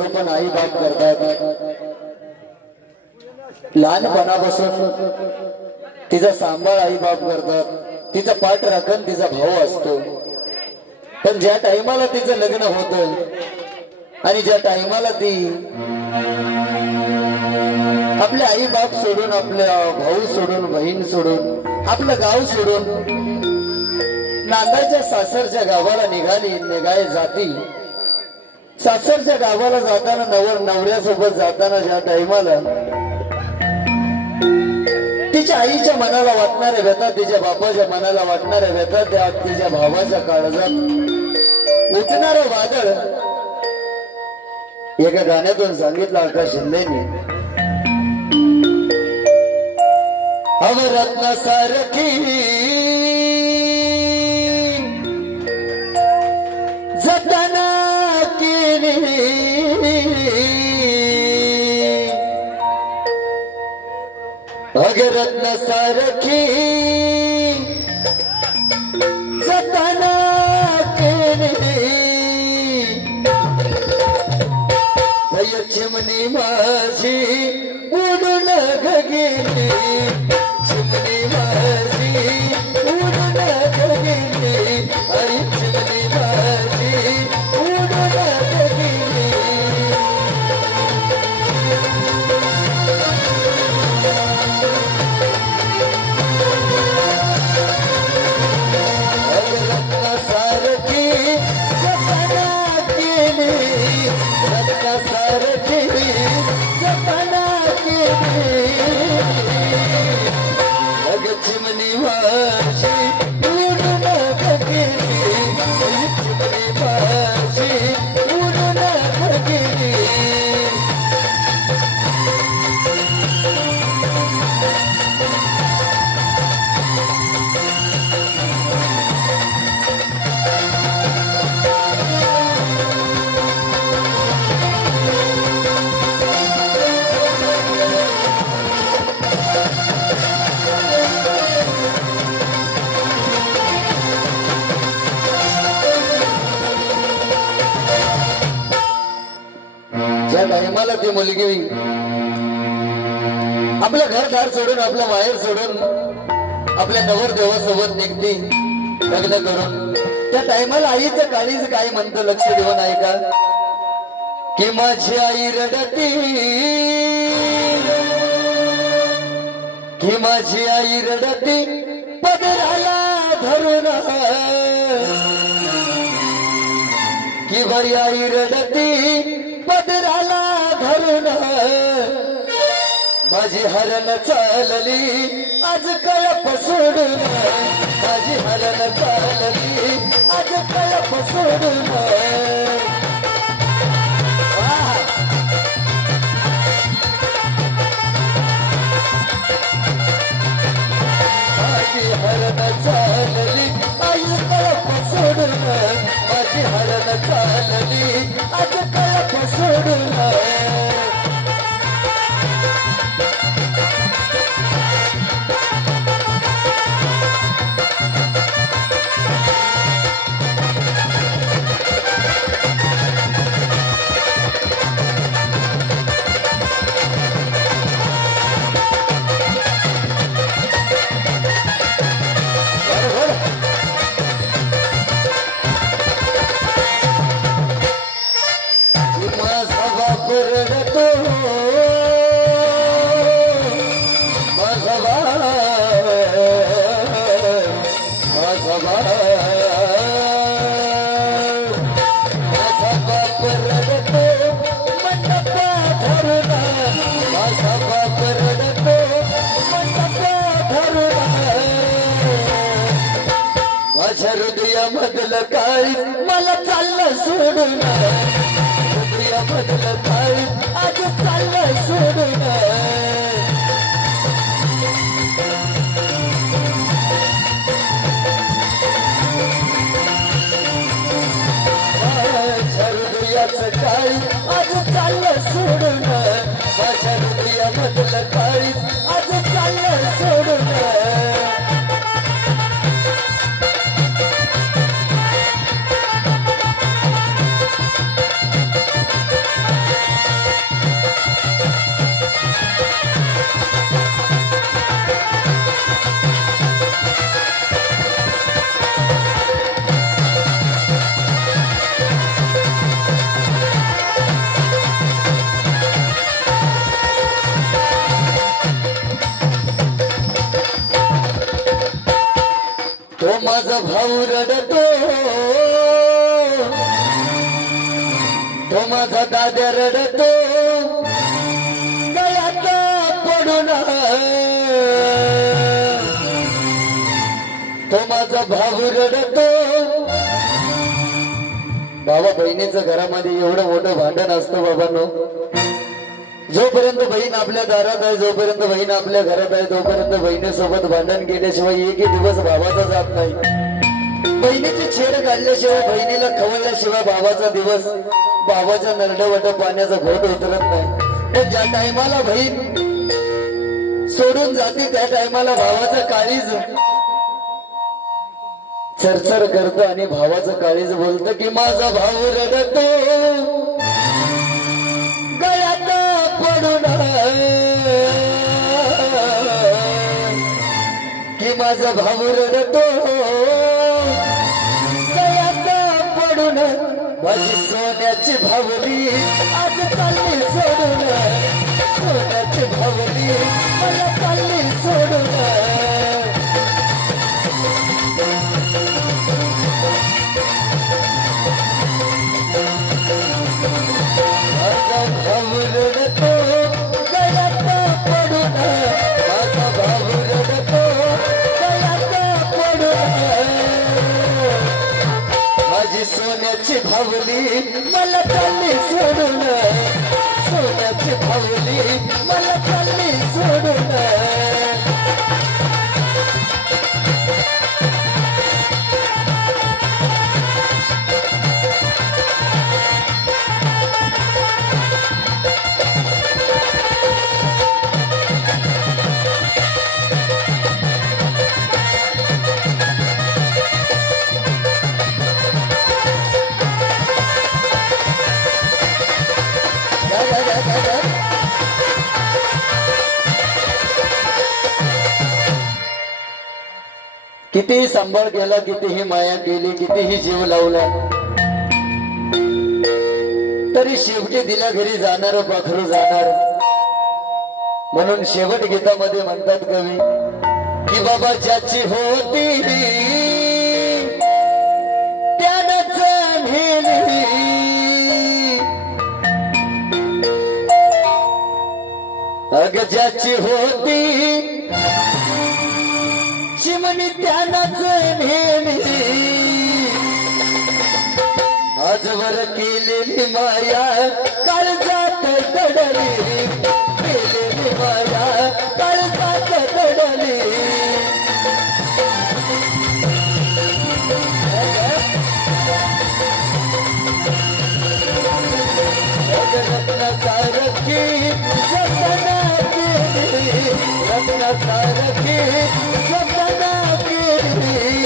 संगोपन आई बाप करतात लहानपणापासून तिचा सांभाळ आई बाप करतात. तिचा पाठ राखण तिचा भाऊ असतो. पण ज्या टायमाला तिचं लग्न होत आणि ज्या टायमाला ती आपले आई बाप सोडून आपल्या भाऊ सोडून बहीण सोडून आपलं गाव सोडून नांदाच्या सासरच्या गावाला निघाली निघाय जाती. सासरच्या गावाला जाताना नवर नवऱ्यासोबत जाताना ज्या टाइमाला तिच्या आईच्या मनाला वाटणाऱ्या व्यथा तिच्या बापाच्या मनाला वाटणाऱ्या व्यथा त्या तिच्या भावाच्या काळजात उठणारं वादळ एका गाण्यातून सांगितलं आकाश शिंदेनी. अवरत्न सारखी अगरत्न सारखी जतना केली. भय चिमणी माझी ज्या ती मुलगी. आपलं घरदार सोडून आपलं माहेर सोडून आपल्या नवर देवासोबत निघते लग्न करून. त्या टायमाला आईचं काळीच काय म्हणतं लक्ष देऊन ऐका. कि माझी आई रडती. कि माझी आई रडती पदराला धरून. कि बरी आई रडती माझी हरण चालली आज कळप सोडून. माझी हरण चालली आज कळप सोडून. माझी हरण चालली आई कळप सोडून. माझ्या हृदयामधलं काय मला चाललं सोडून. हृदयामधलं काळी आज चाललं सोडून. माझा भाऊ रडतो. तो माझा दाद्या रडतो. गळ्यात पडून. तो माझा भाऊ रडतो. बाबा बहिणीचं घरामध्ये एवढं मोठं भांडण असतं बाबांनो. जोपर्यंत बहीण आपल्या दारात आहे जोपर्यंत बहीण आपल्या घरात आहे तोपर्यंत बहिणीसोबत भांडण केल्याशिवाय एकही दिवस भावाचा जात नाही. बहिणीची छेड काढल्याशिवाय बहिणीला खवळल्याशिवाय बाबाचा दिवस बाबाच्या नरडवट पाण्याचा घोट उतरत नाही. पण ज्या टायमाला बहीण सोडून जाते त्या टायमाला भावाचा काळीज चरचर करतं आणि भावाचं काळीज बोलतं की माझा भाऊ रडतो. माझा भाऊ रडतो पडून माझी सोन्याची भावली. आज चालली सोडून सोन्याची भावली. सोन्याची भावली मला चालली सोडून सोन्याची भावली कितीही सांभाळ केला कितीही माया केली कितीही जीव लावला तरी शेवटी दिल्या घरी जाणार पाखरू जाणार. म्हणून शेवट गीतामध्ये म्हणतात कवी की बाबा ज्याची होती त्यानंच अग ज्याची होती चिमणी त्यानंच नेली आजवर केलेली माया काळजात दडली रंग रखी सपना के